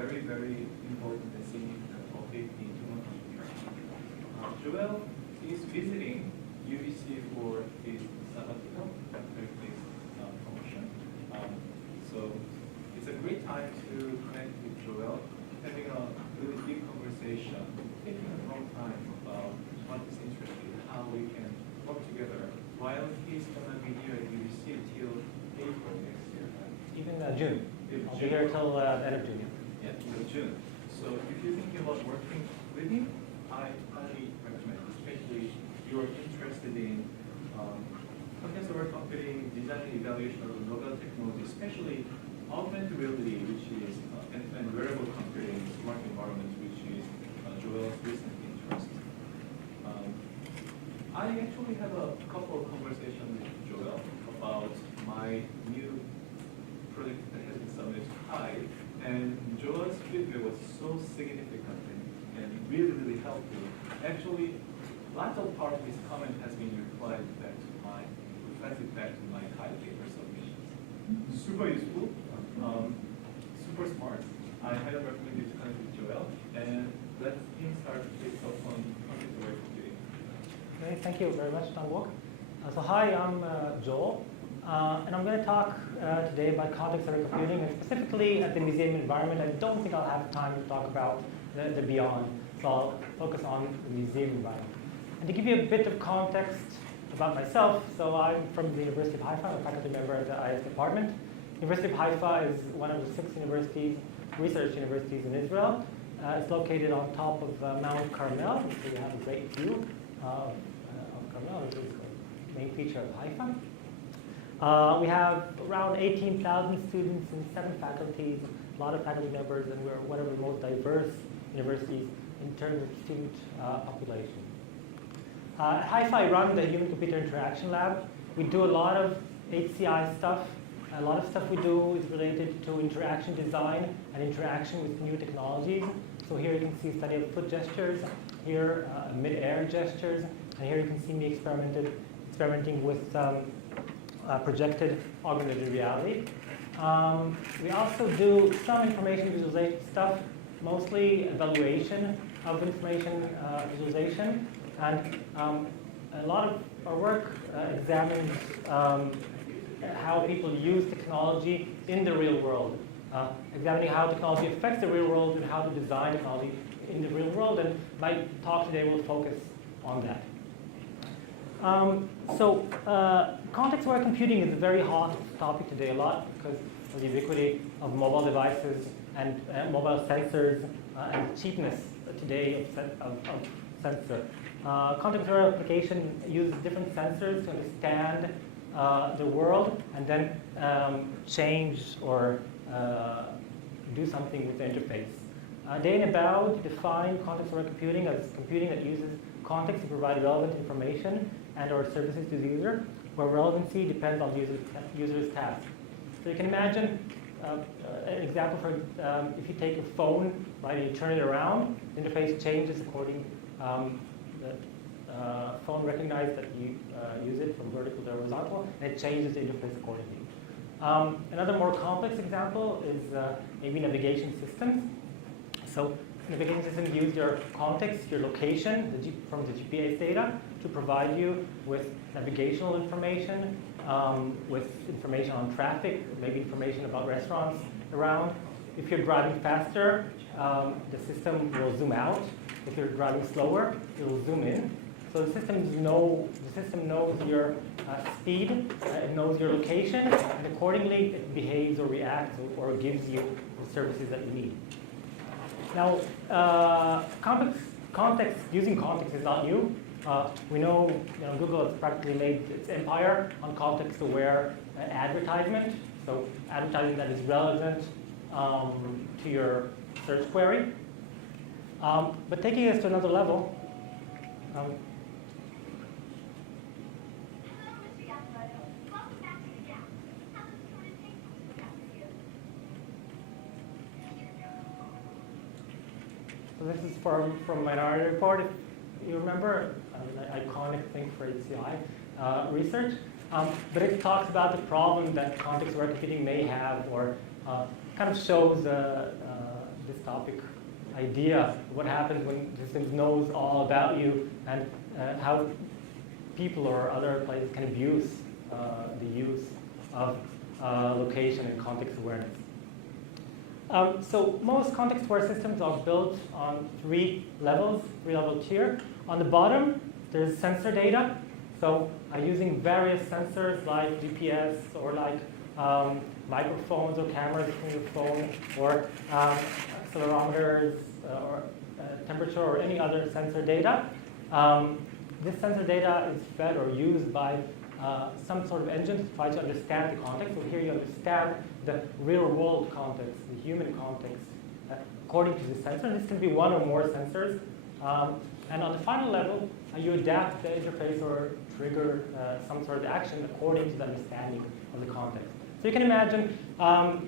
very, very important and significant topic in human computer. Joel is visiting UBC for his sabbatical after his promotion. So it's a great time to connect with Joel, having a really deep conversation, taking a long time about what is interesting, how we can work together while he's going to be here at UBC till April next year. Even June. I'll be here till end of June. Yeah, till June. So if you're thinking about working with him, I highly recommend, especially if you're interested in context-aware computing, design and evaluation of mobile technology, especially augmented reality, which is and wearable computing, smart environment, which is Joel's recent interest. I actually have a couple of conversations with Joel about my new project that has been submitted to Hive, and Joel's feedback was so significant and really, really helpful. Actually, lots of part of his comment has been reflected back to my Hive paper submissions. Super useful, super smart. I highly recommend you to connect with Joel, and let him start his talk on context-aware computing. Okay, thank you very much, Don Walk. So hi, I'm Joel, and I'm going to talk today about context-aware computing, and specifically at the museum environment. I don't think I'll have time to talk about the beyond, so I'll focus on the museum environment. And to give you a bit of context about myself, so I'm from the University of Haifa. I'm a faculty member at the IS department. University of Haifa is one of the 6 research universities in Israel. It's located on top of Mount Carmel, so you have a great view of Carmel, which is the main feature of Haifa. We have around 18,000 students and 7 faculties, a lot of faculty members, and we're one of the most diverse universities in terms of student population. At Haifa, I run the Human-Computer Interaction Lab. We do a lot of HCI stuff. A lot of stuff we do is related to interaction design and interaction with new technologies. So here you can see a study of foot gestures, here mid-air gestures, and here you can see me experimenting with projected augmented reality. We also do some information visualization stuff, mostly evaluation of information visualization, and a lot of our work examines how people use technology in the real world, examining how technology affects the real world and how to design technology in the real world, and my talk today will focus on that. Context-aware computing is a very hot topic today, a lot because of the ubiquity of mobile devices and mobile sensors and cheapness today of sensor. Context-aware application uses different sensors to understand the world and then change or do something with the interface. Day and About define context-aware computing as computing that uses context to provide relevant information and or services to the user, where relevancy depends on the user's task. So you can imagine an example for if you take a phone, right, and you turn it around, the interface changes according the phone recognizes that you use it from vertical to horizontal, and it changes the interface accordingly. Another more complex example is maybe navigation systems. So navigation systems use your context, your location from the GPS data to provide you with navigational information, with information on traffic, maybe information about restaurants around. If you're driving faster, the system will zoom out. If you're driving slower, it will zoom in. So the system knows your speed, it knows your location, and accordingly it behaves or reacts or gives you the services that you need. Now, using context is not new. We know, Google has practically made its empire on context-aware advertisement. So advertising that is relevant to your search query. But taking us to another level, so this is from Minority Report. If you remember, an iconic thing for HCI research. But it talks about the problem that context-aware computing may have, or kind of shows the this topic idea, what happens when the system knows all about you, and how people or other places can abuse the use of location and context awareness. So most context-aware systems are built on three level tier. On the bottom, there's sensor data. So using various sensors like GPS or like microphones or cameras from your phone or accelerometers or temperature or any other sensor data. This sensor data is fed or used by some sort of engine to try to understand the context. So here you understand the real-world context, the human context, according to the sensor. And this can be one or more sensors. And on the final level, you adapt the interface or trigger some sort of action according to the understanding of the context. So you can imagine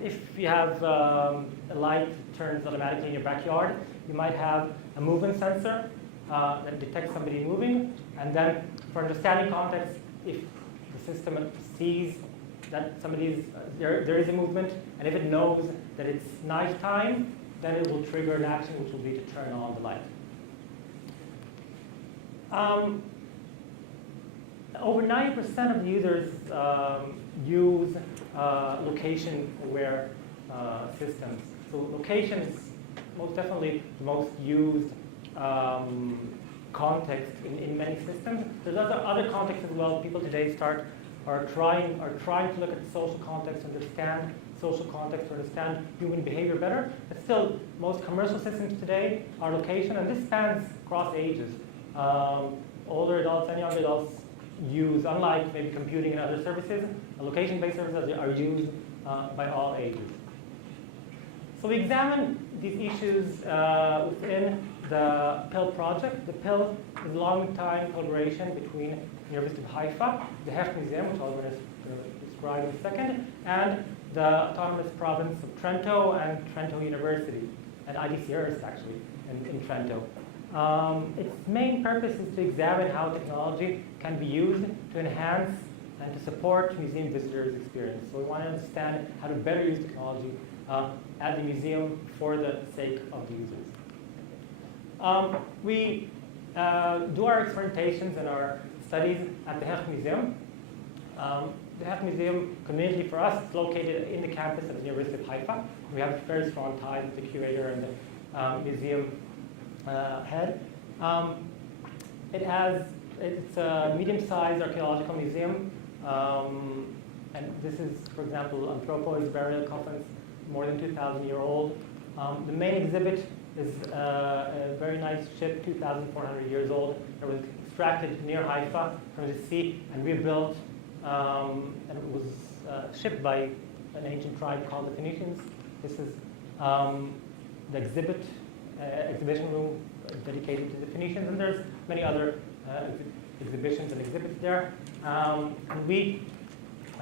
if you have a light that turns automatically in your backyard, you might have a movement sensor that detects somebody moving. And then for understanding context, if the system sees that there is a movement, and if it knows that it's nighttime, then it will trigger an action which will be to turn on the light. Over 90% of the users use location-aware systems. So location is most definitely the most used context in many systems. There's other contexts as well. People today are trying to look at social context, understand social context, to understand human behavior better. But still, most commercial systems today are location, and this spans across ages. Older adults and young adults use, unlike maybe computing and other services, location-based services are used by all ages. So we examine these issues within the PIL project. The PIL is a long-time collaboration between the University of Haifa, the Hecht Museum, which I'm going to describe in a second, and the Autonomous Province of Trento and Trento University, and IDCRS actually, in Trento. Its main purpose is to examine how technology can be used to enhance and to support museum visitors' experience. So we want to understand how to better use technology at the museum for the sake of the users. We do our experimentations and our studies at the Hecht Museum. The Hecht Museum community for us is located in the campus of the University of Haifa. We have very strong ties with the curator and the museum head. It's a medium-sized archaeological museum. And this is, for example, Anthropoid's burial coffins, more than 2,000-year-old. The main exhibit is a very nice ship, 2,400 years old, that was extracted near Haifa from the sea and rebuilt, and it was shipped by an ancient tribe called the Phoenicians. This is the exhibition room dedicated to the Phoenicians, and there's many other exhibitions and exhibits there. And we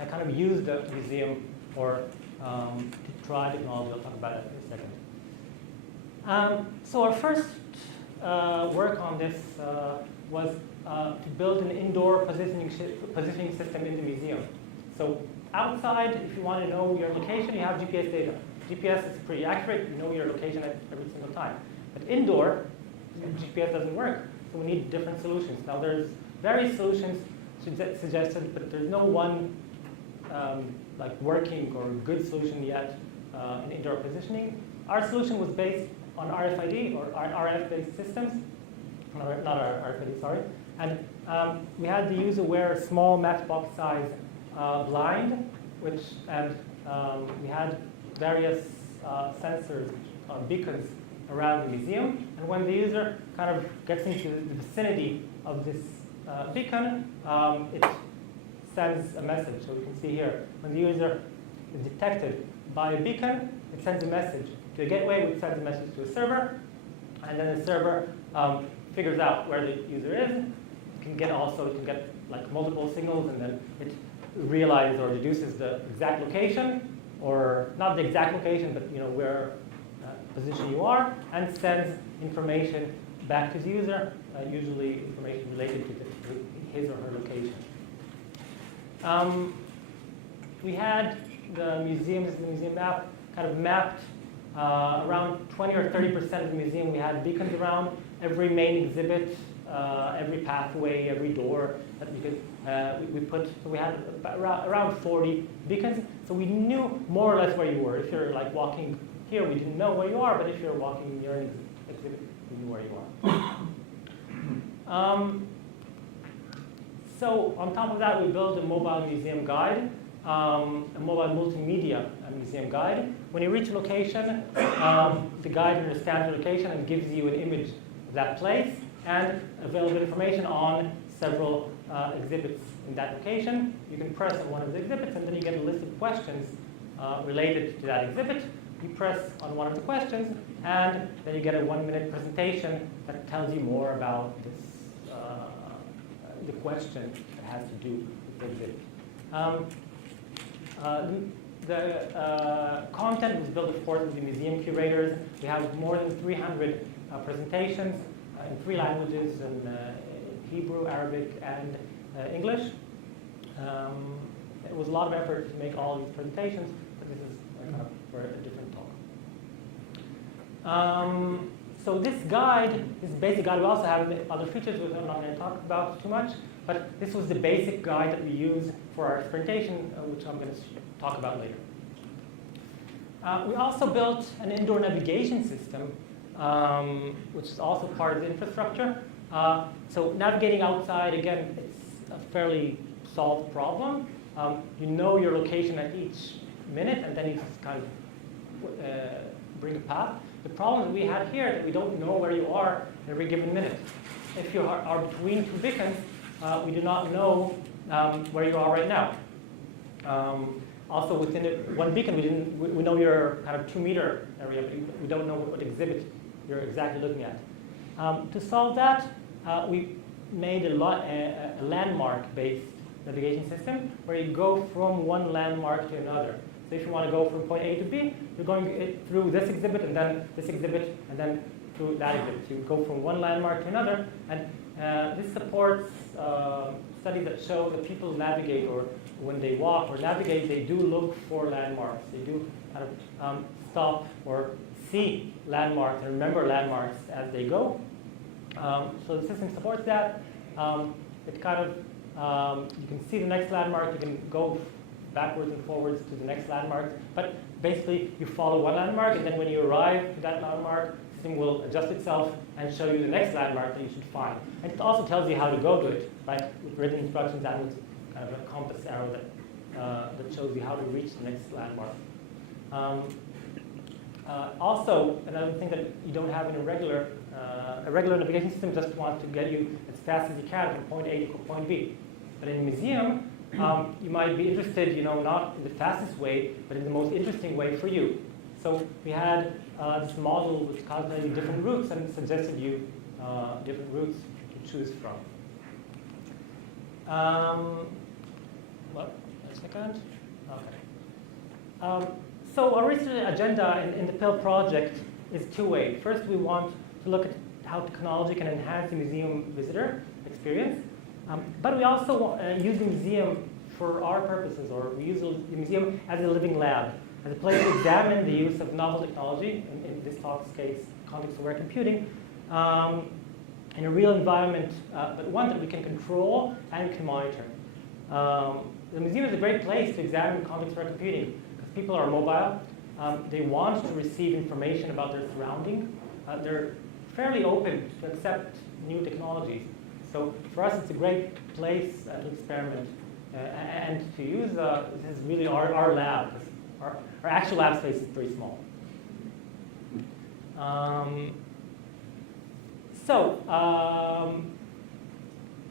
kind of use the museum to try technology. I'll talk about it in a second. So our first work on this was to build an indoor positioning system in the museum. So outside, if you want to know your location, you have GPS data. GPS is pretty accurate. You know your location at every single time. But indoor, GPS doesn't work. So we need different solutions. Now there's various solutions suggested, but there's no one like working or good solution yet in indoor positioning. Our solution was based on RFID or RF-based systems. Not RFID, sorry. And we had the user wear a small matchbox size blind, and we had various sensors, beacons around the museum. And when the user kind of gets into the vicinity of this beacon, it sends a message. So you can see here, when the user is detected by a beacon, it sends a message to a gateway, which sends a message to a server, and then the server figures out where the user is. It can get like multiple signals, and then it realizes or deduces the exact location, or not the exact location, but where position you are, and sends information back to the user, usually information related to his or her location. We had the museum map kind of mapped Around 20 or 30% of the museum, we had beacons around. Every main exhibit, every pathway, every door that we could, we put, so we had around 40 beacons. So we knew more or less where you were. If you're like walking here, we didn't know where you are, but if you're walking near an exhibit, we knew where you are. So on top of that, we built a mobile museum guide, a mobile multimedia museum guide. When you reach a location, the guide understands the location and gives you an image of that place and available information on several exhibits in that location. You can press on one of the exhibits, and then you get a list of questions related to that exhibit. You press on one of the questions, and then you get a 1-minute presentation that tells you more about this, the question that has to do with the exhibit. The content was built, of course, with the museum curators. We have more than 300 presentations in 3 languages, in Hebrew, Arabic, and English. It was a lot of effort to make all these presentations, but this is kind of for a different talk. So this guide, this basic guide, we also have other features which I'm not going to talk about too much, but this was the basic guide that we use for our presentation, which I'm going to talk about later. We also built an indoor navigation system, which is also part of the infrastructure. So navigating outside, again, it's a fairly solved problem. You know your location at each minute, and then you just kind of bring a path. The problem that we had here is that we don't know where you are every given minute. If you are between 2 beacons, we do not know where you are right now. Also, within one beacon, we know your kind of 2-meter area, but we don't know what exhibit you're exactly looking at. To solve that, we made a landmark-based navigation system where you go from one landmark to another. So if you want to go from point A to B, you're going through this exhibit and then this exhibit and then through that exhibit. So you go from one landmark to another, and this supports studies that show that people navigate, or when they walk or navigate, they do look for landmarks. They do kind of stop or see landmarks and remember landmarks as they go. So the system supports that. It kind of, you can see the next landmark, you can go backwards and forwards to the next landmark, but basically you follow one landmark, and then when you arrive to that landmark, the system will adjust itself and show you the next landmark that you should find. And it also tells you how to go to it, right? With written instructions and with kind of a compass arrow that shows you how to reach the next landmark. Also, another thing that you don't have in a regular navigation system just wants to get you as fast as you can from point A to point B. But in a museum, you might be interested, not in the fastest way, but in the most interesting way for you. So we had this model which calculated different routes and suggested you different routes to choose from. What? A second. Okay. So our research agenda in the PIL project is 2-way. First, we want to look at how technology can enhance the museum visitor experience. But we also use the museum for our purposes, or we use the museum as a living lab, as a place to examine the use of novel technology, in this talk's case, context-aware computing, in a real environment, but one that we can control and can monitor. The museum is a great place to examine context-aware computing, because people are mobile. They want to receive information about their surrounding. They're fairly open to accept new technologies. So for us, it's a great place to experiment and to use. This is really our lab, because our actual lab space is pretty small.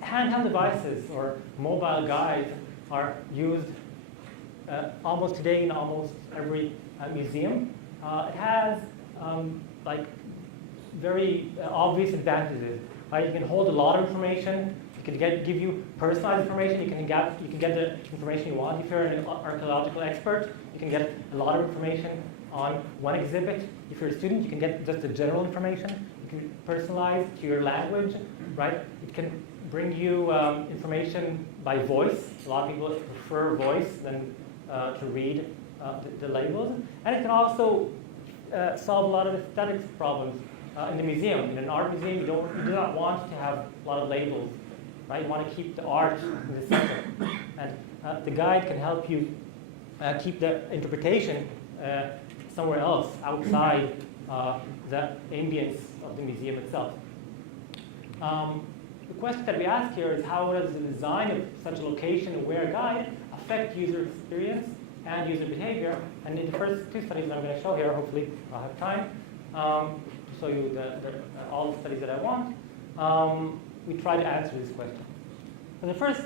Handheld devices or mobile guides are used almost today in almost every museum. It has very obvious advantages. You can hold a lot of information. It can give you personalized information. You can get the information you want. If you're an archaeological expert, you can get a lot of information on one exhibit. If you're a student, you can get just the general information. You can personalize to your language, right? It can bring you information by voice. A lot of people prefer voice than to read the labels. And it can also solve a lot of aesthetics problems in the museum. In an art museum, you do not want to have a lot of labels, right? You want to keep the art in the center. And the guide can help you keep the interpretation somewhere else, outside the ambience of the museum itself. The question that we ask here is, how does the design of such a location-aware guide affect user experience and user behavior? And in the first two studies that I'm going to show here, hopefully I'll have time to show you all the studies that I want, we try to answer this question. So the first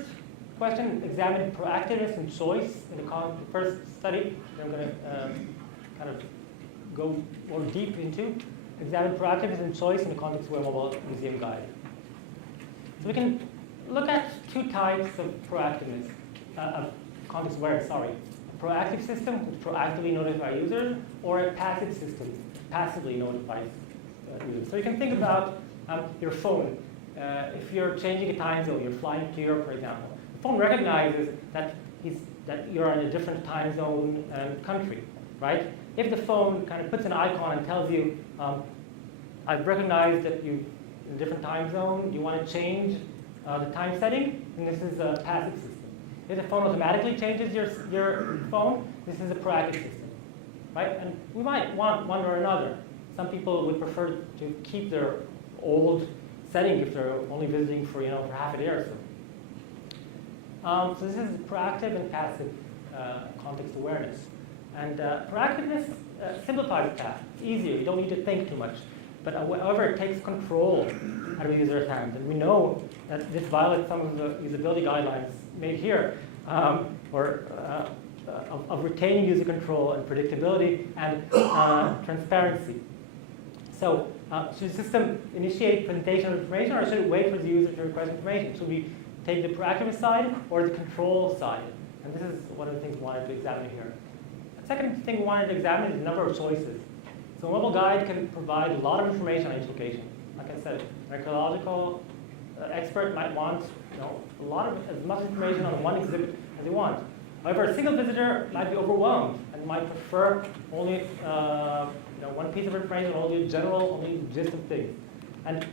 question examined proactiveness and choice in the first study that I'm going to kind of go more deep into, examined proactiveness and choice in the context-aware mobile museum guide. So we can look at two types of proactiveness, of context-aware, sorry. A proactive system, which proactively notifies users, or a passive system, passively notifies users. So you can think about your phone. If you're changing a time zone, you're flying to Europe, for example, the phone recognizes that you're in a different time zone country, right? If the phone kind of puts an icon and tells you, I've recognized that you're in a different time zone, you want to change the time setting, then this is a passive system. If the phone automatically changes your phone, this is a proactive system, right? And we might want one or another. Some people would prefer to keep their old setting if they're only visiting for half a day or so. So this is proactive and passive context awareness. And proactiveness simplifies tasks. It's easier. You don't need to think too much. But however, it takes control out of the user's hands. And we know that this violates some of the usability guidelines made here, of retaining user control and predictability and transparency. So should the system initiate presentation of information, or should it wait for the user to request information? Should we take the proactive side or the control side? And this is one of the things we wanted to examine here. The second thing we wanted to examine is the number of choices. So a mobile guide can provide a lot of information on each location. Like I said, an archaeological expert might want as much information on one exhibit as they want. However, a single visitor might be overwhelmed and might prefer only one piece of information, only the gist of things. And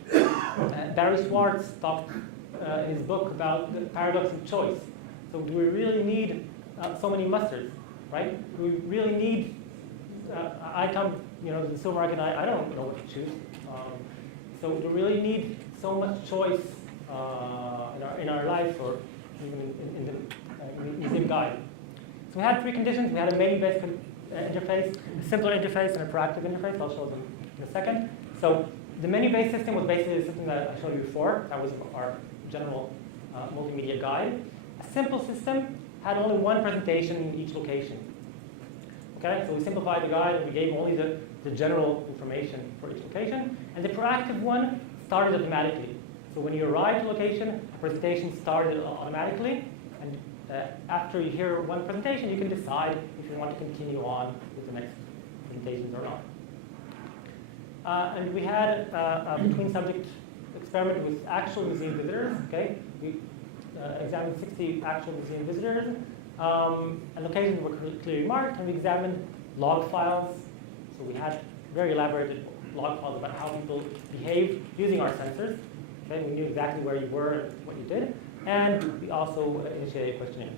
Barry Schwartz talked in his book about the paradox of choice. So do we really need so many mustards, right? Do we really need, I come to the supermarket and I don't know what to choose. So do we really need so much choice in our life, or even in the museum guide? So we had three conditions. We had a menu-based interface, a simpler interface, and a proactive interface. I'll show them in a second. So the menu-based system was basically the system that I showed you before. That was our general multimedia guide. A simple system had only one presentation in each location. Okay, so we simplified the guide and we gave only the general information for each location. And the proactive one started automatically. So when you arrive at a location, the presentation started automatically. And after you hear one presentation, you can decide if you want to continue on with the next presentations or not. And we had a between subject experiment with actual museum visitors. Okay, we examined 60 actual museum visitors. And locations were clearly marked, and we examined log files. So we had very elaborated log files about how people behave using our sensors. Okay, we knew exactly where you were and what you did. And we also initiated a questionnaire.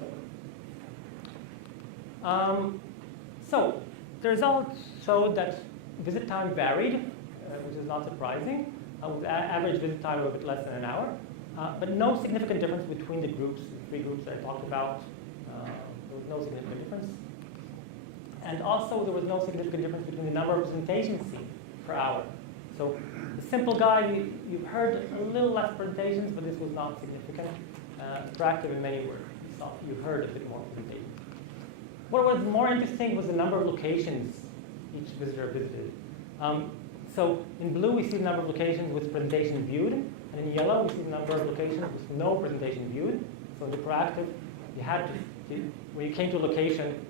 So the results showed that visit time varied, which is not surprising, with average visit time of a bit less than an hour, but no significant difference between the groups, the three groups that I talked about. There was no significant difference. And also, there was no significant difference between the number of presentations seen per hour. So the simple guide, you've heard a little less presentations, but this was not significant. Proactive in many words. You heard a bit more presentations. What was more interesting was the number of locations each visitor visited. So in blue, we see the number of locations with presentation viewed. And in yellow, we see the number of locations with no presentation viewed. So in the proactive, you had to, when you came to a location,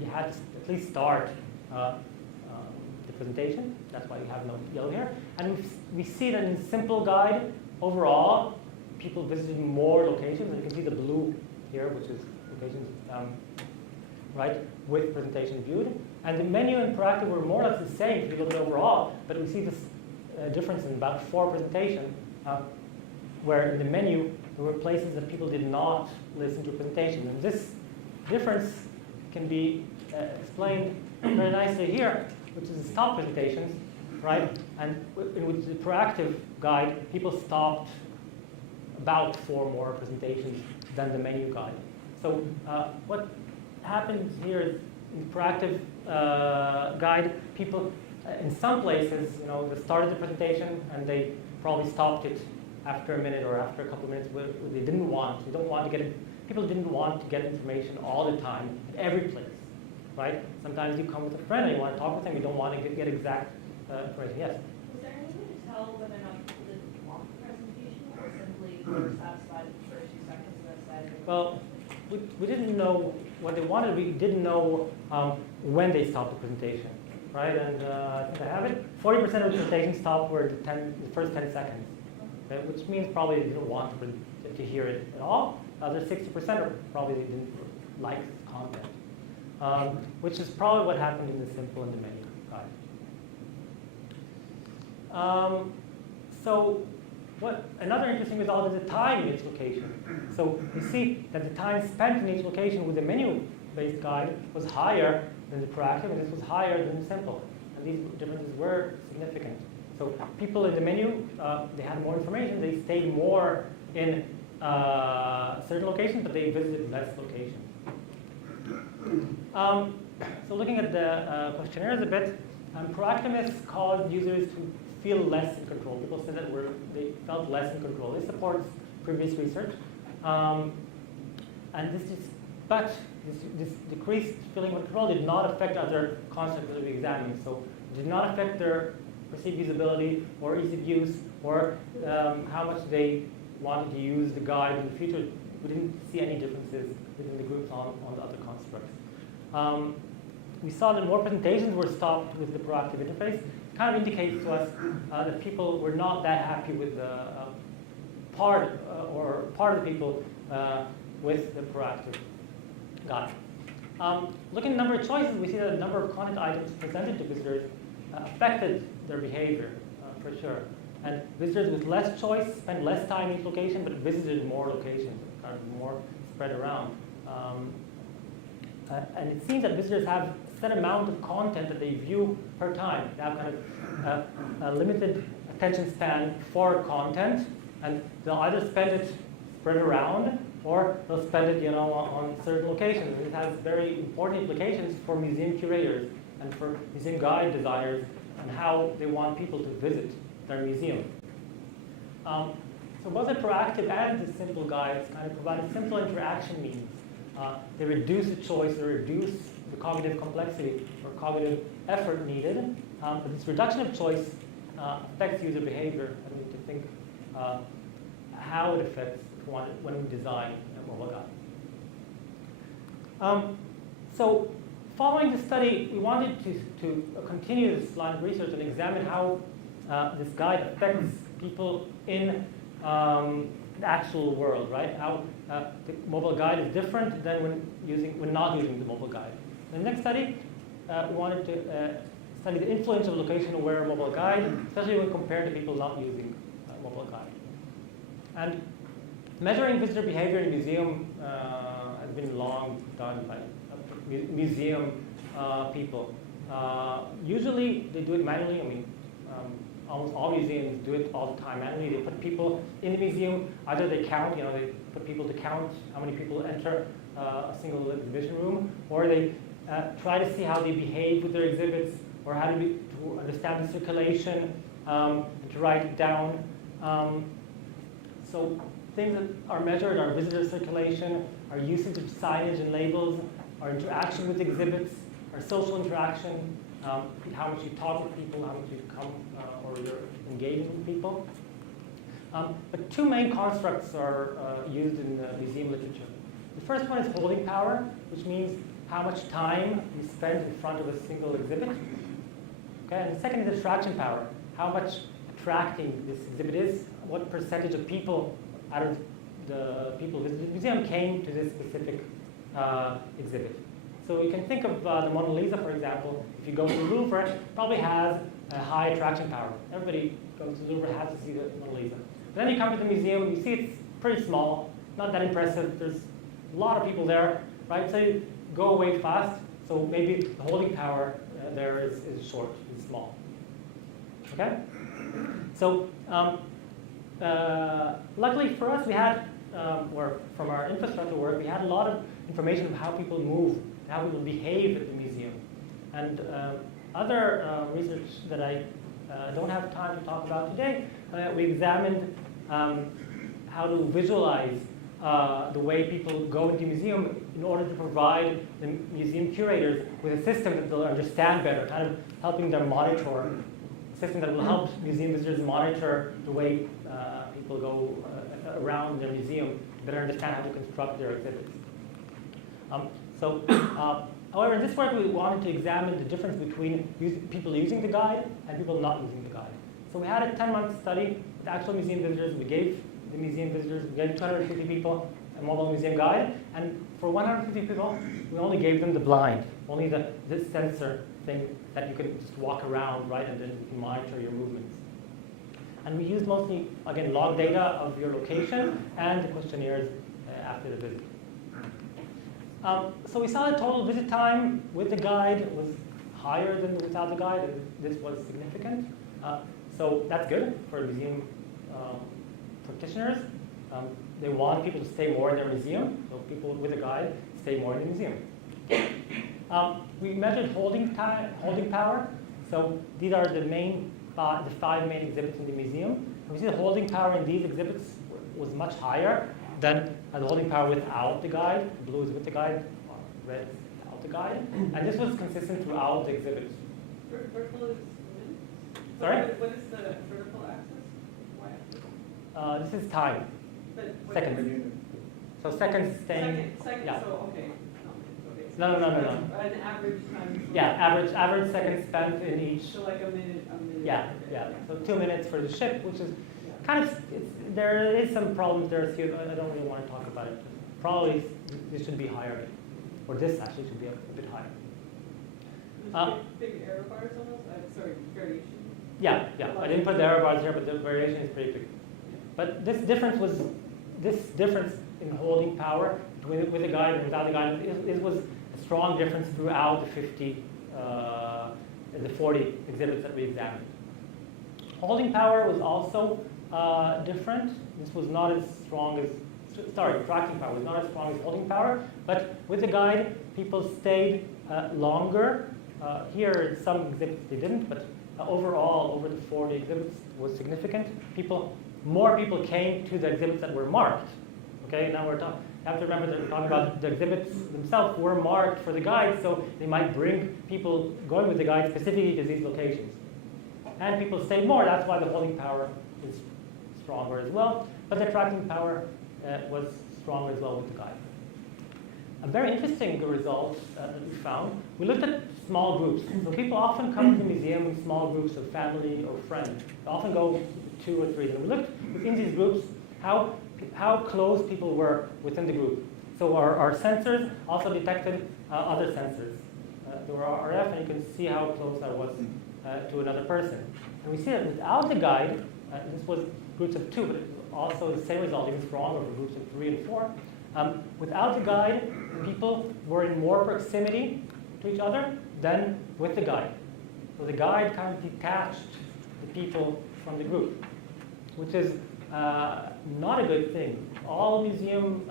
you had to at least start the presentation. That's why you have no yellow here. And we see that in the simple guide, overall, people visited more locations. And you can see the blue here, which is locations, right, with presentation viewed. And the menu and proactive were more or less the same if you look at overall, but we see this difference in about 4 presentations, where in the menu there were places that people did not listen to a presentation. And this difference can be explained very nicely here, which is the stop presentations, right? And in which the proactive guide, people stopped about 4 more presentations than the menu guide. So what happens here is in the proactive guide, people in some places, they started the presentation and they probably stopped it after a minute or after a couple of minutes. Where they didn't want. They don't want to get it. People didn't want to get information all the time at every place, right? Sometimes you come with a friend and you want to talk with them. You don't want to get exact information. Yes. Was there any way to tell whether or not people didn't want the presentation or simply were satisfied with the first few seconds and then decided? Well, we didn't know what they wanted. We didn't know when they stopped the presentation, right? And I think I have it. 40% of the presentations stopped were the first 10 seconds, okay? Which means probably they didn't want to hear it at all. Other 60% are probably they didn't like the content, which is probably what happened in the simple and the menu guide. So another interesting result is the time in each location. So you see that the time spent in each location with the menu-based guide was higher than the proactive, and this was higher than the simple. And these differences were significant. So people in the menu, they had more information. They stayed more in certain locations, but they visited less locations. So looking at the questionnaires a bit, proactiveness caused users to feel less in control. People said that they felt less in control. This supports previous research. And this decreased feeling of control did not affect other concepts that we examined. So it did not affect their perceived usability or ease of use or how much they wanted to use the guide in the future. We didn't see any differences within the groups on the other constructs. We saw that more presentations were stopped with the proactive interface. It kind of indicates to us that people were not that happy with part of the people with the proactive guide. Looking at the number of choices, we see that the number of content items presented to visitors affected their behavior, for sure. And visitors with less choice spent less time in each location, but visited more locations, kind of more spread around. And it seems that visitors have a set amount of content that they view per time. They have kind of a limited attention span for content, and they'll either spend it spread around, or they'll spend it, on certain locations. And it has very important implications for museum curators and for museum guide designers and how they want people to visit their museum. So both the proactive and the simple guides kind of provide simple interaction means. They reduce the choice, they reduce the cognitive complexity or cognitive effort needed. But this reduction of choice affects user behavior, and we need to think how it affects when we design a mobile guide. So following the study, we wanted to continue this line of research and examine how this guide affects people in the actual world, right? How the mobile guide is different than when not using the mobile guide. In the next study, we wanted to study the influence of location-aware mobile guide, especially when compared to people not using mobile guide. And measuring visitor behavior in a museum has been long done by museum people. Usually they do it manually. I mean, almost all museums do it all the time manually. They put people in the museum. Either they count, they put people to count how many people enter a single exhibition room, or they try to see how they behave with their exhibits, or how to understand the circulation, and to write it down. So things that are measured are visitor circulation, our usage of signage and labels, our interaction with exhibits, our social interaction, how much you talk with people, how much you come or you're engaging with people. But two main constructs are used in the museum literature. The first one is holding power, which means how much time you spend in front of a single exhibit. Okay, and the second is attraction power, how much attracting this exhibit is, what percentage of people out of the people visiting the museum came to this specific exhibit. So you can think of the Mona Lisa, for example. If you go to the Louvre, it probably has a high attraction power. Everybody goes to the Louvre, has to see the Mona Lisa. But then you come to the museum, you see it's pretty small, not that impressive. There's a lot of people there, right? So you go away fast. So maybe the holding power there is short, is small. Okay? So luckily for us, we had, or from our infrastructure work, we had a lot of information of how people move, how people behave at the museum. And other research that I don't have time to talk about today, we examined how to visualize the way people go into the museum in order to provide the museum curators with a system that they'll understand better, kind of helping them monitor, a system that will help museum visitors monitor the way people go around their museum, better understand how to construct their exhibits. However, in this work, we wanted to examine the difference between people using the guide and people not using the guide. So we had a 10-month study with actual museum visitors. We gave the museum visitors, we gave 250 people a mobile museum guide, and for 150 people, we only gave them the blind, only this sensor thing that you can just walk around, right, and then you can monitor your movements. And we used mostly, again, log data of your location and the questionnaires after the visit. So we saw the total visit time with the guide was higher than without the guide, and this was significant. So that's good for museum practitioners. They want people to stay more in their museum, so people with a guide stay more in the museum. We measured holding power. So these are the five main exhibits in the museum. And we see the holding power in these exhibits was much higher than the holding power without the guide. Blue is with the guide, red is without the guide. And this was consistent throughout the exhibits. Vertical is minutes? Sorry? What is the vertical axis? Y-axis? This is time. Seconds. So seconds staying. Second, yeah. so okay. No. An average time. Yeah, average seconds spent in each. So like a minute. Yeah. So 2 minutes for the ship, which is kind of, there is some problems there. So I don't really want to talk about it. Probably this should be higher, or this actually should be a bit higher. Big error bars on those? Sorry, variation. Yeah. I didn't put the error bars here, but the variation is pretty big. But this difference in holding power with the guide and without the guide, it was a strong difference throughout the 40 exhibits that we examined. Holding power was also different. This was not as strong as, tracking power was not as strong as holding power, but with the guide, people stayed longer. Here in some exhibits they didn't, but overall, over the 40 exhibits was significant. More people came to the exhibits that were marked. Okay, now you have to remember that we're talking about the exhibits themselves were marked for the guide, so they might bring people going with the guide specifically to these locations. And people stayed more, that's why the holding power is stronger as well, but the tracking power was stronger as well with the guide. A very interesting result that we found, we looked at small groups. So people often come to the museum in small groups of family or friends. They often go 2 or 3. And we looked within these groups how close people were within the group. So our sensors also detected other sensors. There were RF, and you can see how close I was to another person. And we see that without the guide, this was groups of 2, but also the same result, even stronger for groups of 3 and 4. Without the guide, people were in more proximity to each other than with the guide. So the guide kind of detached the people from the group, which is not a good thing. All museum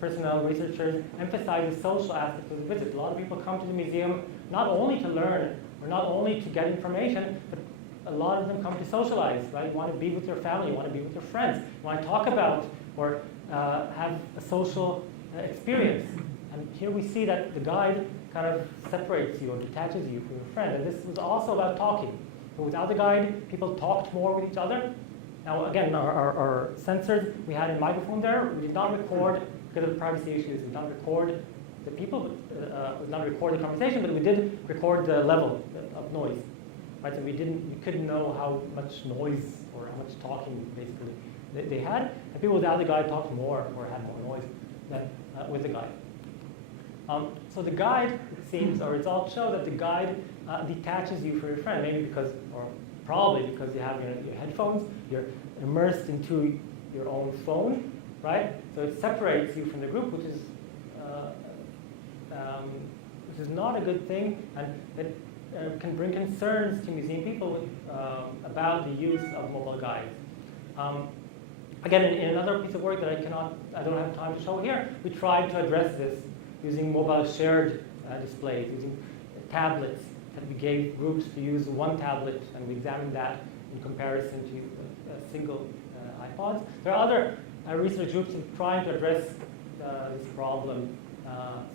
personnel, researchers emphasize the social aspect of the visit. A lot of people come to the museum not only to learn or not only to get information, but a lot of them come to socialize, right? You want to be with your family, you want to be with your friends, you want to talk about or have a social experience. And here we see that the guide kind of separates you or detaches you from your friend. And this was also about talking. So without the guide, people talked more with each other. Now again, our sensors, we had a microphone there. We did not record, because of privacy issues, we did not record the people, we did not record the conversation, but we did record the level of noise. Right? So we couldn't know how much noise or how much talking basically they had. And people without the guide talked more or had more noise than with the guide. So the guide, it seems, or results show that the guide detaches you from your friend, maybe because, or probably because you have your headphones, you're immersed into your own phone, right? So it separates you from the group, which is not a good thing, and it can bring concerns to museum people about the use of mobile guides. Again, in another piece of work that I don't have time to show here, we tried to address this using mobile shared displays, using tablets that we gave groups to use one tablet, and we examined that in comparison to single iPods. There are other research groups trying to address this problem,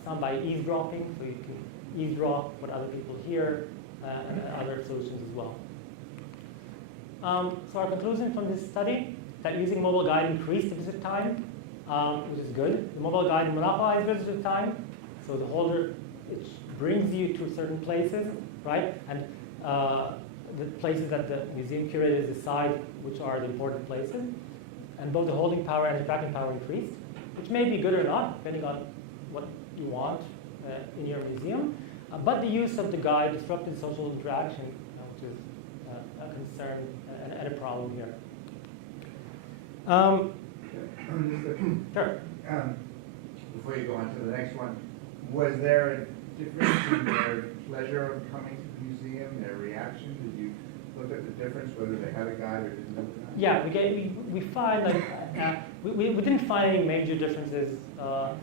some by eavesdropping, so you can eavesdrop what other people hear, and other solutions as well. So our conclusion from this study that using mobile guide increased the visit time, which is good. The mobile guide monopolized visit time, so the holder, it brings you to certain places, right? And the places that the museum curators decide which are the important places. And both the holding power and the tracking power increased, which may be good or not, depending on what you want in your museum. But the use of the guide disrupted social interaction, which is a concern and a problem here. Sure. Before you go on to the next one, was there a difference in their pleasure of coming to the museum, their reaction? Did you look at the difference, whether they had a guide or didn't have a guide? Yeah, we find that we didn't find any major differences. There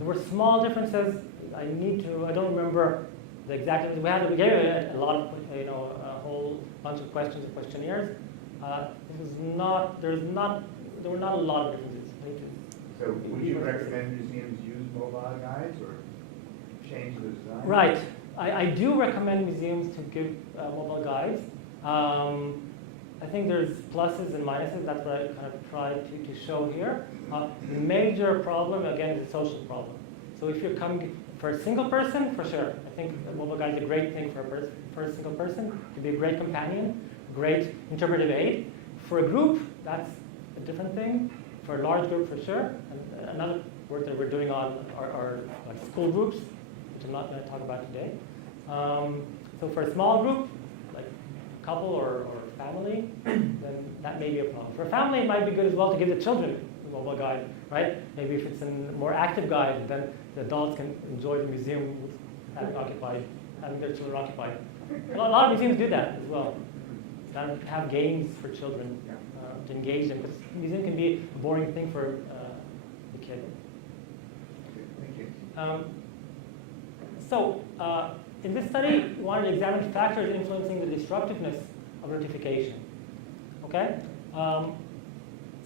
were small differences. I don't remember the exact. We gave a lot of, a whole bunch of questions and questionnaires. There were not a lot of differences. So would you recommend museums use mobile guides or change the design? Right. I do recommend museums to give mobile guides. I think there's pluses and minuses. That's what I kind of tried to show here. The major problem, again, is a social problem. So if you're coming for a single person, for sure. I think a mobile guide is a great thing for a single person. It could be a great companion, a great interpretive aid. For a group, that's a different thing. For a large group, for sure. And another work that we're doing on are like school groups, which I'm not going to talk about today. So for a small group, like a couple or family, then that may be a problem. For a family, it might be good as well to give the children a mobile guide, right? Maybe if it's a more active guide, then the adults can enjoy the museum with having their children occupied. A lot of museums do that as well. Kind of have games for children to engage them, because the museum can be a boring thing for the kid. Thank you. In this study, we wanted to examine factors influencing the disruptiveness of notification. Okay?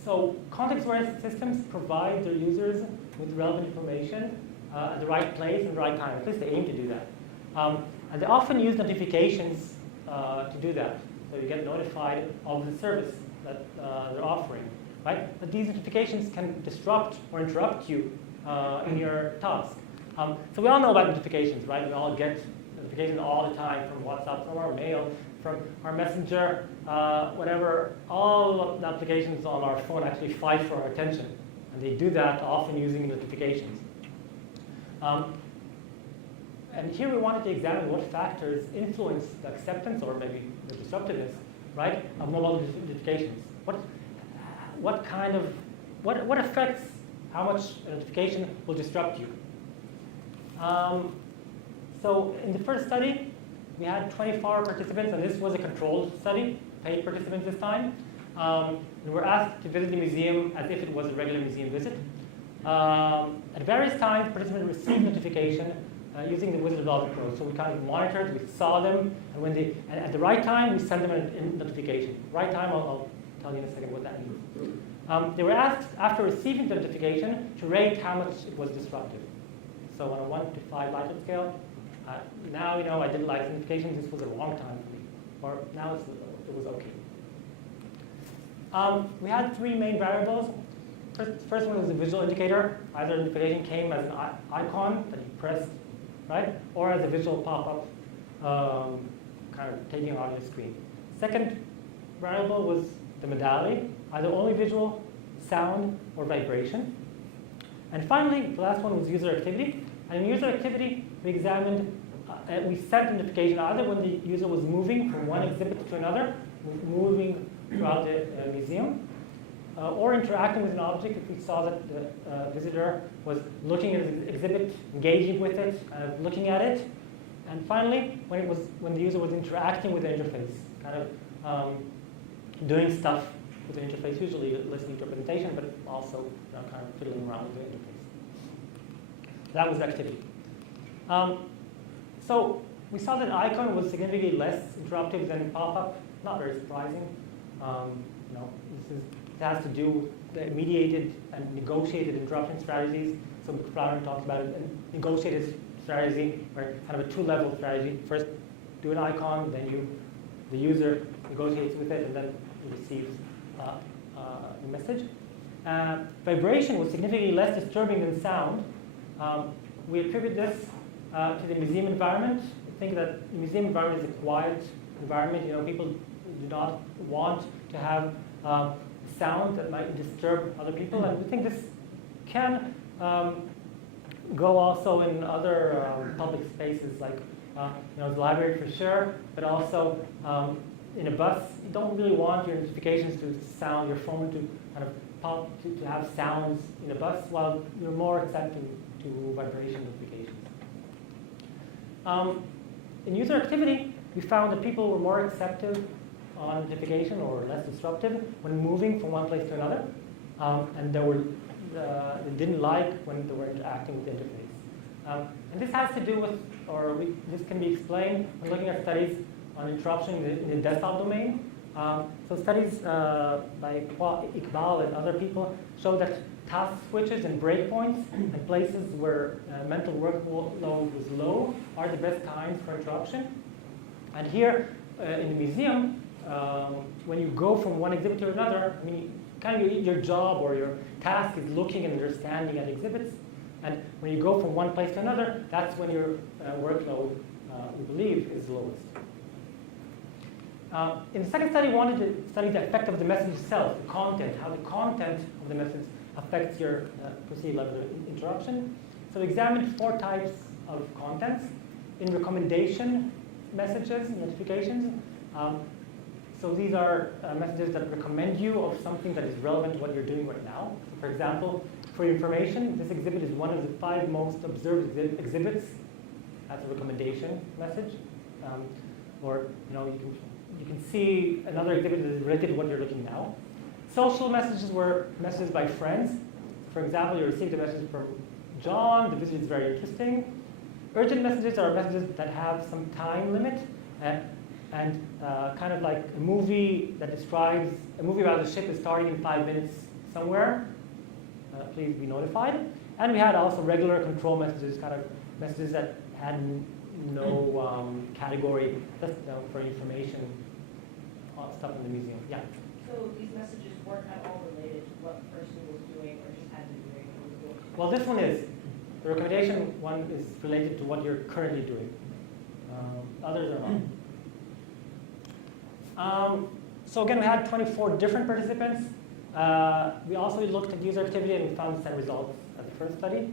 So context-aware systems provide their users with relevant information at the right place and the right time. At least they aim to do that. And they often use notifications to do that. So you get notified of the service that they're offering, right? But these notifications can disrupt or interrupt you in your task. So we all know about notifications, right? We all get notifications all the time from WhatsApp, from our mail, from our messenger, whatever. All the applications on our phone actually fight for our attention. And they do that often using notifications. And here we wanted to examine what factors influence the acceptance or maybe the disruptiveness, right, of mobile notifications. What affects how much a notification will disrupt you? So in the first study, we had 24 participants, and this was a controlled study, paid participants this time. And were asked to visit the museum as if it was a regular museum visit. At various times, participants received notification using the Wizard of Oz approach. So we kind of monitored, we saw them, and at the right time, we sent them a notification. Right time, I'll tell you in a second what that means. They were asked, after receiving the notification, to rate how much it was disruptive. So on a 1 to 5 Likert scale, now I didn't like notifications, this was a wrong time for me. Or now it was okay. We had 3 main variables. First one was the visual indicator. Either a notification came as an icon that you pressed, right? Or as a visual pop-up, kind of taking on your screen. Second variable was the modality, either only visual, sound, or vibration. And finally, the last one was user activity. And in user activity, we examined, we set identification either when the user was moving from one exhibit to another, moving throughout the museum, or interacting with an object if we saw that the visitor was looking at the exhibit, engaging with it, looking at it. And finally, when the user was interacting with the interface, kind of doing stuff with the interface, usually listening to a presentation, but also kind of fiddling around with the interface. That was activity. So we saw that icon was significantly less interruptive than pop-up. Not very surprising. It has to do with the mediated and negotiated interruption strategies. So McFarland talks about a negotiated strategy, or kind of a two-level strategy. First, do an icon, then the user negotiates with it, and then receives the message. Vibration was significantly less disturbing than sound. We attribute this to the museum environment. I think that the museum environment is a quiet environment. People do not want to have sound that might disturb other people, and we think this can go also in other public spaces, like the library for sure, but also in a bus. You don't really want your notifications to sound, your phone to kind of pop, to have sounds in a bus, while you're more accepting to vibration notifications. In user activity, we found that people were more acceptive on notification or less disruptive when moving from one place to another, and they didn't like when they were interacting with the interface. And this has to do with, this can be explained when looking at studies on interruption in the desktop domain. So studies by Iqbal and other people show that task switches and breakpoints and places where mental workload was low are the best kinds for interruption. And here in the museum, when you go from one exhibit to another, kind of your job or your task is looking and understanding at exhibits. And when you go from one place to another, that's when your workload, we believe, is lowest. In the second study, we wanted to study the effect of the message itself, the content, how the content of the message affects your perceived level of interruption. So we examined 4 types of contents. In recommendation messages, notifications, so these are messages that recommend you of something that is relevant to what you're doing right now. So for example, for your information, this exhibit is one of the 5 most observed exhibits. That's a recommendation message. Or you can see another exhibit that is related to what you're looking now. Social messages were messages by friends. For example, you received a message from John, the visit is very interesting. Urgent messages are messages that have some time limit, and kind of like a movie that describes, a movie about the ship is starting in 5 minutes somewhere. Please be notified. And we had also regular control messages, kind of messages that had no category, just for information, stuff in the museum. Yeah. So these messages weren't at all related to what the person was doing or just had been doing or was going to do? Well, this one is. The recommendation one is related to what you're currently doing. Others are not. So again, we had 24 different participants. We also looked at user activity and we found the same results as the first study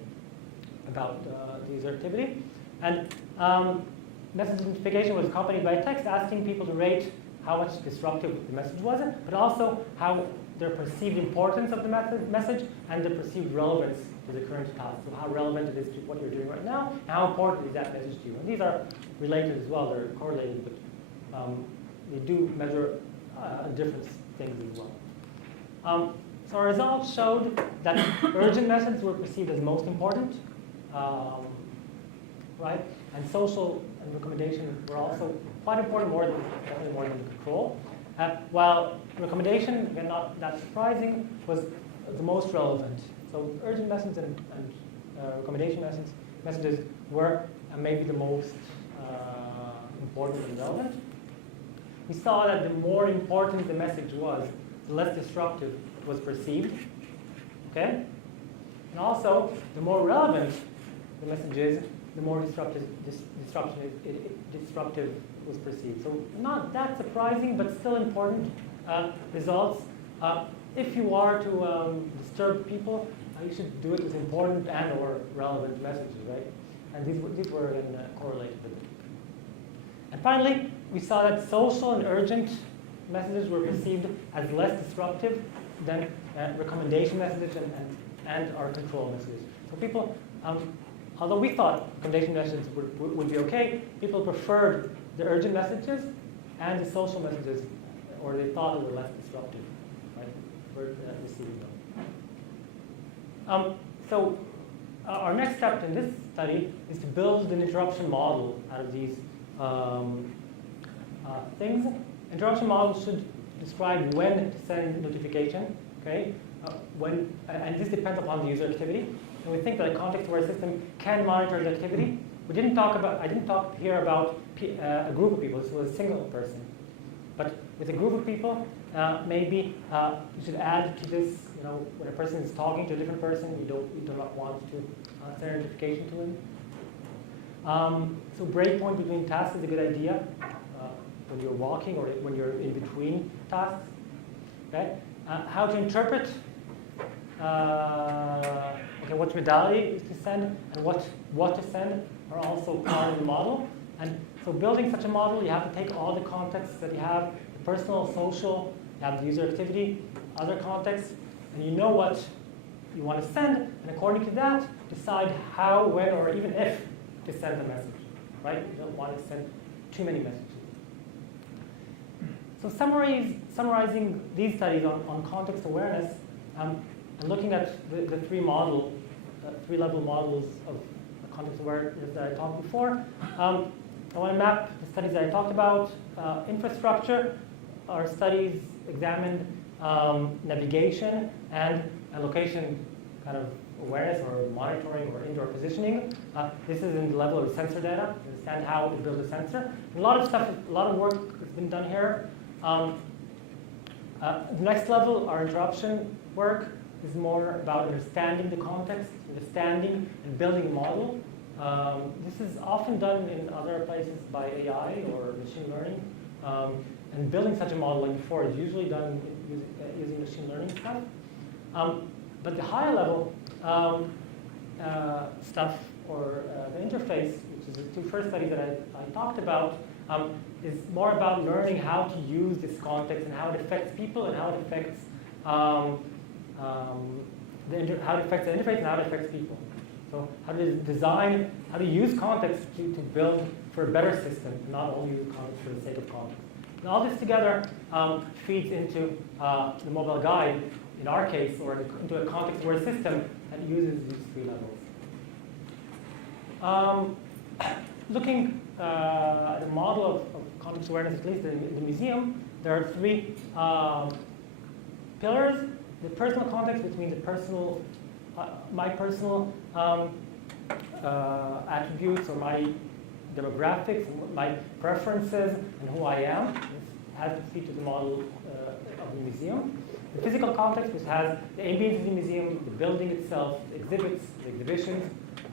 about the user activity. And message notification was accompanied by a text asking people to rate how much disruptive the message was, but also how their perceived importance of the message and the perceived relevance to the current task. So how relevant it is to what you're doing right now, and how important is that message to you. And these are related as well, they're correlated, but they do measure different things as well. So our results showed that urgent messages were perceived as most important, right? And social and recommendation were also quite important, definitely more than control. While recommendation, again, not that surprising, was the most relevant. So urgent messages and recommendation messages were maybe the most important and relevant. We saw that the more important the message was, the less disruptive it was perceived. Okay? And also, the more relevant the message is, the more disruptive was perceived. So not that surprising, but still important results. If you are to disturb people, you should do it with important and or relevant messages, right? And these were then correlated with it. And finally, we saw that social and urgent messages were perceived as less disruptive than recommendation messages and our control messages. So people, although we thought recommendation messages would be okay, people preferred the urgent messages and the social messages, or they thought they were less disruptive, right, for receiving them. So our next step in this study is to build an interruption model out of these things. Interruption models should describe when to send notification, okay? And this depends upon the user activity. And we think that a context-aware system can monitor the activity. I didn't talk here about a group of people. This was a single person. But with a group of people, maybe you should add to this, when a person is talking to a different person, you do not want to send a notification to him. So breakpoint between tasks is a good idea when you're walking or when you're in between tasks. Okay? How to interpret what modality is to send and what to send are also part of the model. And so building such a model, you have to take all the contexts that you have, the personal, social, you have the user activity, other contexts, and you know what you want to send, and according to that, decide how, when, or even if to send the message, right? You don't want to send too many messages. So summarizing these studies on context awareness, and looking at the three-level models of context awareness that I talked before, I want to map the studies that I talked about. Infrastructure, our studies examined navigation and location kind of awareness or monitoring or indoor positioning. This is in the level of sensor data, to understand how to build a sensor. A lot of work has been done here. The next level, our interruption work, is more about understanding the context, understanding and building a model. This is often done in other places by AI or machine learning. And building such a model like before is usually done using machine learning stuff. But the higher level stuff, or the interface, which is the two first studies that I talked about, is more about learning how to use this context and how it affects people and how it affects how it affects the interface and how it affects people. So how to design, how to use context to build for a better system, not only use context for the sake of context. And all this together feeds into the mobile guide, in our case, or into a context-aware system that uses these three levels. Looking at the model of context awareness, at least in the museum, there are three pillars. The personal context, which means the personal, my personal attributes or my demographics, and my preferences, and who I am. This has to feed to the model of the museum. The physical context, which has the ambience of the museum, the building itself, the exhibits, the exhibitions,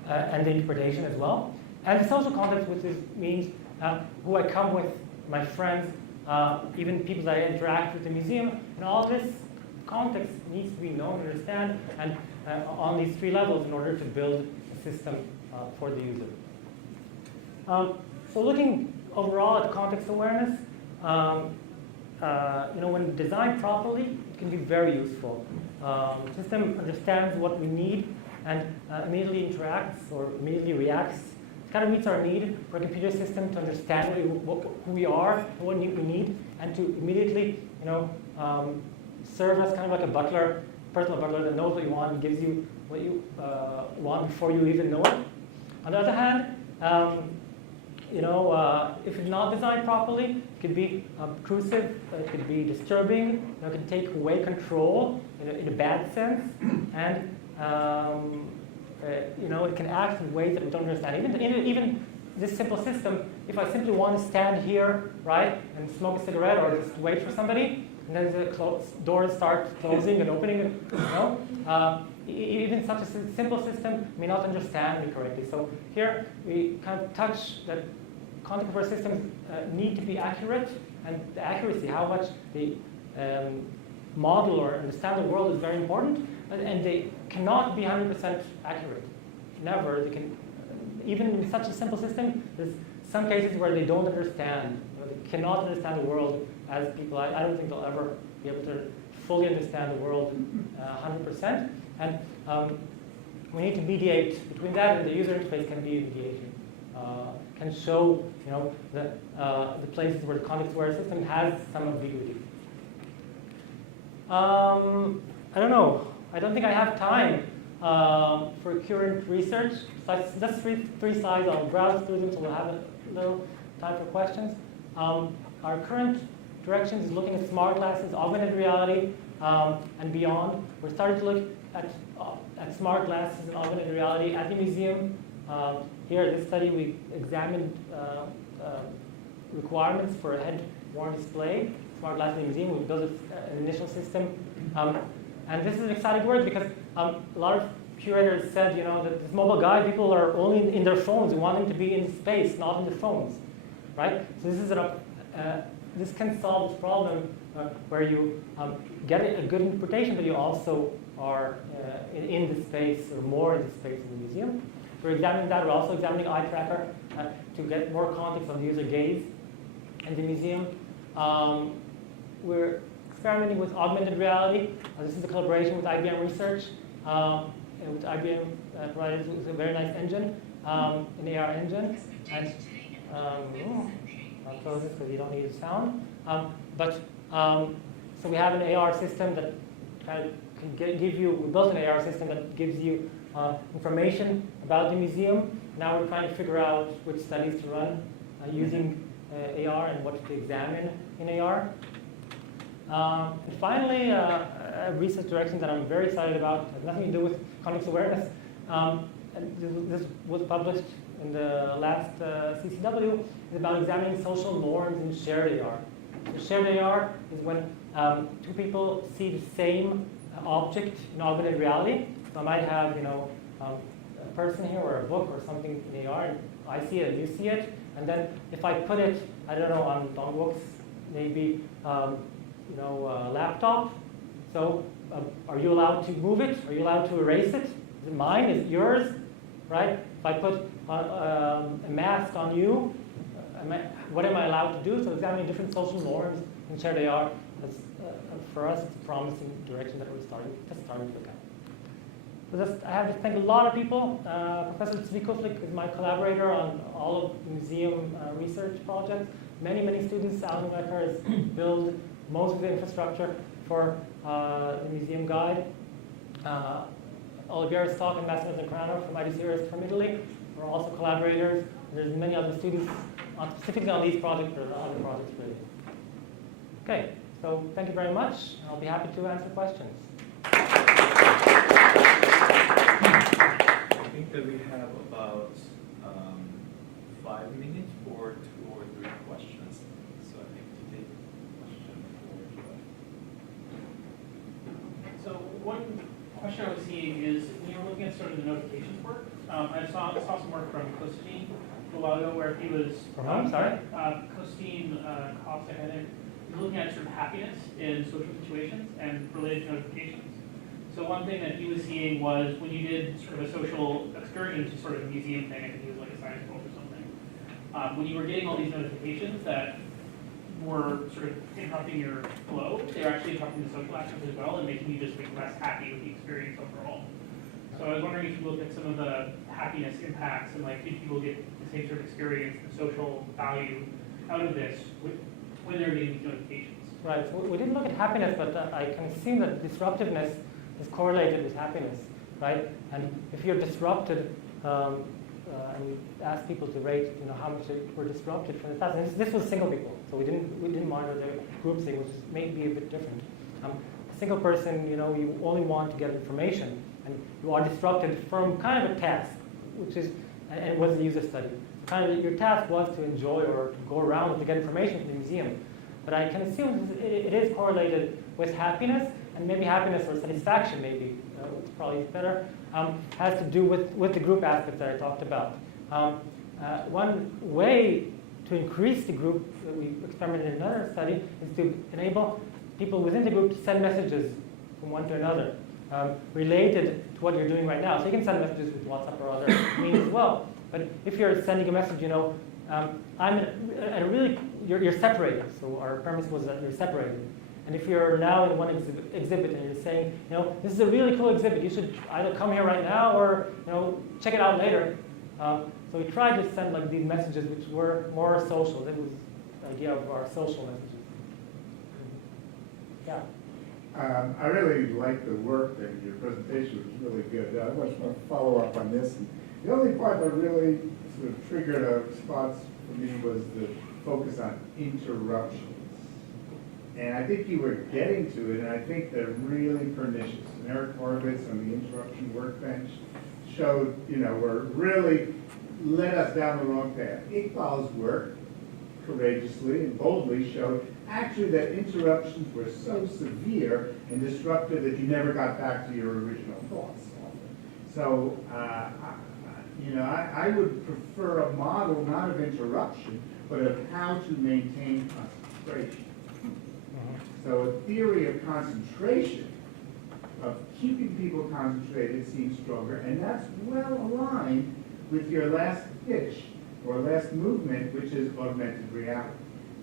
and the interpretation as well. And the social context, which means who I come with, my friends, even people that I interact with the museum, and all this context needs to be known and understand and on these three levels in order to build a system for the user. So looking overall at context awareness, when designed properly, it can be very useful. The system understands what we need and immediately interacts or immediately reacts. It kind of meets our need for a computer system to understand who we are, and what we need, and to immediately, serve us kind of like a butler, personal butler that knows what you want and gives you what you want before you even know it. On the other hand, if it's not designed properly, it could be obtrusive, it could be disturbing, it can take away control in a bad sense, and it can act in ways that we don't understand. Even this simple system, if I simply want to stand here, right, and smoke a cigarette or just wait for somebody, and then the doors start closing and opening, even such a simple system may not understand me correctly. So here we kind of touch that context-aware systems need to be accurate, and the accuracy, how much they model or understand the world, is very important. And cannot be 100% accurate. Never. They can, even in such a simple system, there's some cases where they don't understand. They cannot understand the world as people. I don't think they'll ever be able to fully understand the world 100%. And we need to mediate between that, and the user interface can be mediation. Can show, the places where the context-aware system has some ambiguity. I don't know. I don't think I have time for current research. So just three slides. I'll browse through them, so we'll have a little time for questions. Our current direction is looking at smart glasses, augmented reality, and beyond. We're starting to look at smart glasses and augmented reality at the museum. Here, in this study, we examined requirements for a head-worn display, smart glasses in the museum. We built an initial system. And this is an exciting work because a lot of curators said, that this mobile guide, people are only in their phones. We want them to be in space, not in the phones, right? So this can solve this problem where you get a good interpretation, but you also are in the space or more in the space in the museum. We're examining that. We're also examining eye tracker to get more context on the user gaze in the museum. We're experimenting with augmented reality. This is a collaboration with IBM Research. With IBM provided with a very nice engine, an AR engine. And I'll close this because you don't need the sound. So we have an AR system that kind of can give you. We built an AR system that gives you information about the museum. Now we're trying to figure out which studies to run using AR and what to examine in AR. And finally, a research direction that I'm very excited about has nothing to do with context awareness. This was published in the last CCW. It's about examining social norms in shared AR. So shared AR is when two people see the same object in augmented reality. So I might have, a person here or a book or something in AR, and I see it, you see it, and then if I put it, I don't know, on books, maybe, laptop. So are you allowed to move it? Are you allowed to erase it? Is it mine? Is it yours? Right? If I put a mask on you, what am I allowed to do? So examining different social norms in shared AR, for us, it's a promising direction that we're starting to look at. So I have to thank a lot of people. Professor Tzvi Kuflik is my collaborator on all of the museum research projects. Many students. Alan Wecker has built most of the infrastructure for the museum guide. Olivier Stock and Massimo Zancrano from IDCRS from Italy are also collaborators. There's many other students specifically on these projects or other projects really. Okay, so thank you very much. I'll be happy to answer questions. I think that we have about 5 minutes for 2 or 3 questions. So I think to take a question for So one question I was seeing is when you're looking at sort of the notifications work, I saw some work from Costine a while ago where he was Sorry? Costine Cox, I think. He's looking at sort of happiness in social situations and related to notifications. So one thing that he was seeing was when you did sort of a social excursion to sort of a museum thing, I think it was like a science book or something, when you were getting all these notifications that were sort of interrupting your flow, they were actually interrupting the social aspect as well and making you just like less happy with the experience overall. So I was wondering if you looked at some of the happiness impacts and like did people get the same sort of experience, the social value out of this when they're getting these notifications? Right, so we didn't look at happiness, but I can assume that disruptiveness is correlated with happiness, right? And if you're disrupted, and we asked people to rate, how much they were disrupted from the past. And this was single people, so we didn't monitor the group thing, which is maybe a bit different. A single person, you only want to get information, and you are disrupted from kind of a task, which is, and it was a user study. Kind of your task was to enjoy or to go around to get information from the museum. But I can assume it is correlated with happiness, and maybe happiness or satisfaction, maybe, it's probably better, has to do with the group aspect that I talked about. One way to increase the group that we experimented in another study is to enable people within the group to send messages from one to another. related to what you're doing right now. So you can send messages with WhatsApp or other means as well. But if you're sending a message, I'm in a really, you're separated. So our premise was that you're separated. And if you're now in one exhibit and you're saying, this is a really cool exhibit, you should either come here right now or, check it out later. So we tried to send like these messages which were more social. That was the idea of our social messages. Yeah. I really liked the work and your presentation was really good. I just want to follow up on this. And the only part that really sort of triggered a response for me was the focus on interruptions. And I think you were getting to it, and I think they're really pernicious. And Eric Horowitz on the interruption workbench showed, were really led us down the wrong path. Iqbal's work courageously and boldly showed actually that interruptions were so severe and disruptive that you never got back to your original thoughts. So, I would prefer a model not of interruption, but of how to maintain concentration. So a theory of concentration, of keeping people concentrated, seems stronger, and that's well aligned with your last pitch or last movement, which is augmented reality.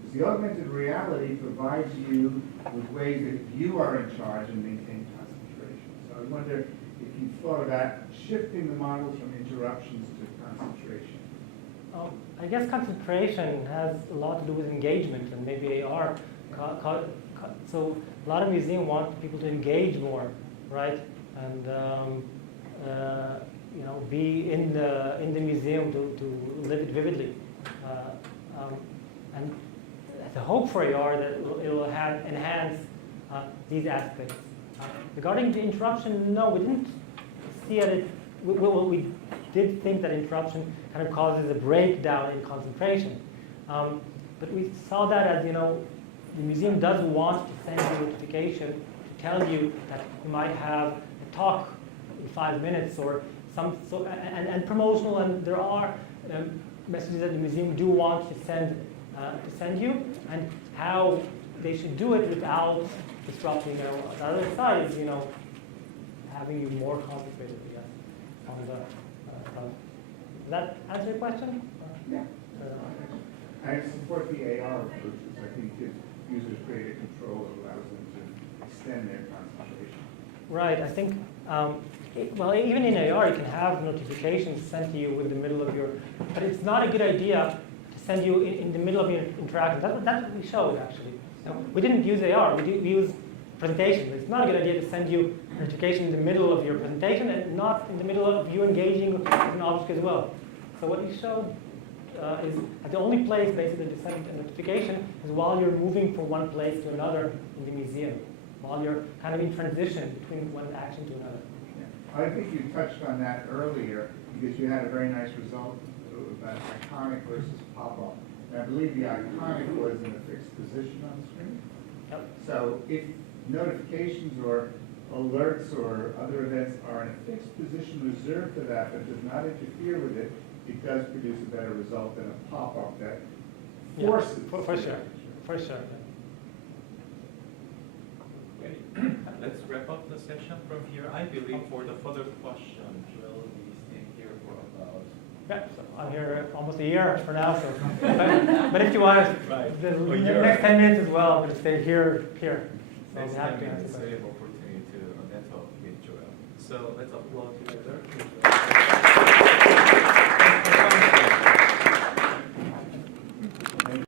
Because the augmented reality provides you with ways that you are in charge and maintain concentration. So I wonder if you thought about shifting the model from interruptions to concentration. I guess concentration has a lot to do with engagement and maybe AR. So a lot of museums want people to engage more, right? And be in the museum to live it vividly. And the hope for AR that it will enhance these aspects. Regarding the interruption, no, we didn't see it. We did think that interruption kind of causes a breakdown in concentration, but we saw that as the museum does want to send you a notification to tell you that you might have a talk in 5 minutes or and promotional, and there are messages that the museum do want to send you, and how they should do it without disrupting. The other side is having you more concentrated, I guess, on the stuff. Does that answer your question? Yeah. I support the AR approaches. I think it gives users greater control. It allows them to extend their concentration. Right. I think, well, even in AR, you can have notifications sent to you in the middle of your, but it's not a good idea to send you in the middle of your interaction. That's what we showed, actually. We didn't use AR. We used presentations. It's not a good idea to send you a notification in the middle of your presentation and not in the middle of you engaging with an object as well. So what we showed is that the only place basically to send a notification is while you're moving from one place to another in the museum, while you're kind of in transition between one action to another. Yeah. I think you touched on that earlier because you had a very nice result about iconic versus pop-up. And I believe the iconic was in a fixed position on the screen. Yep. So if notifications or alerts or other events are in a fixed position reserved to that but does not interfere with it, it does produce a better result than a pop-up that forces. Yeah, for sure. Okay. Let's wrap up the session from here. I believe for the further question, we'll be staying here for about. Yeah, so I'm here almost a year for now. So, but if you want Right. the next 10 minutes as well, I'm going to stay here. So Next I'm happy time to it's answer a questions. opportunity to network with Joel. So let's applaud together.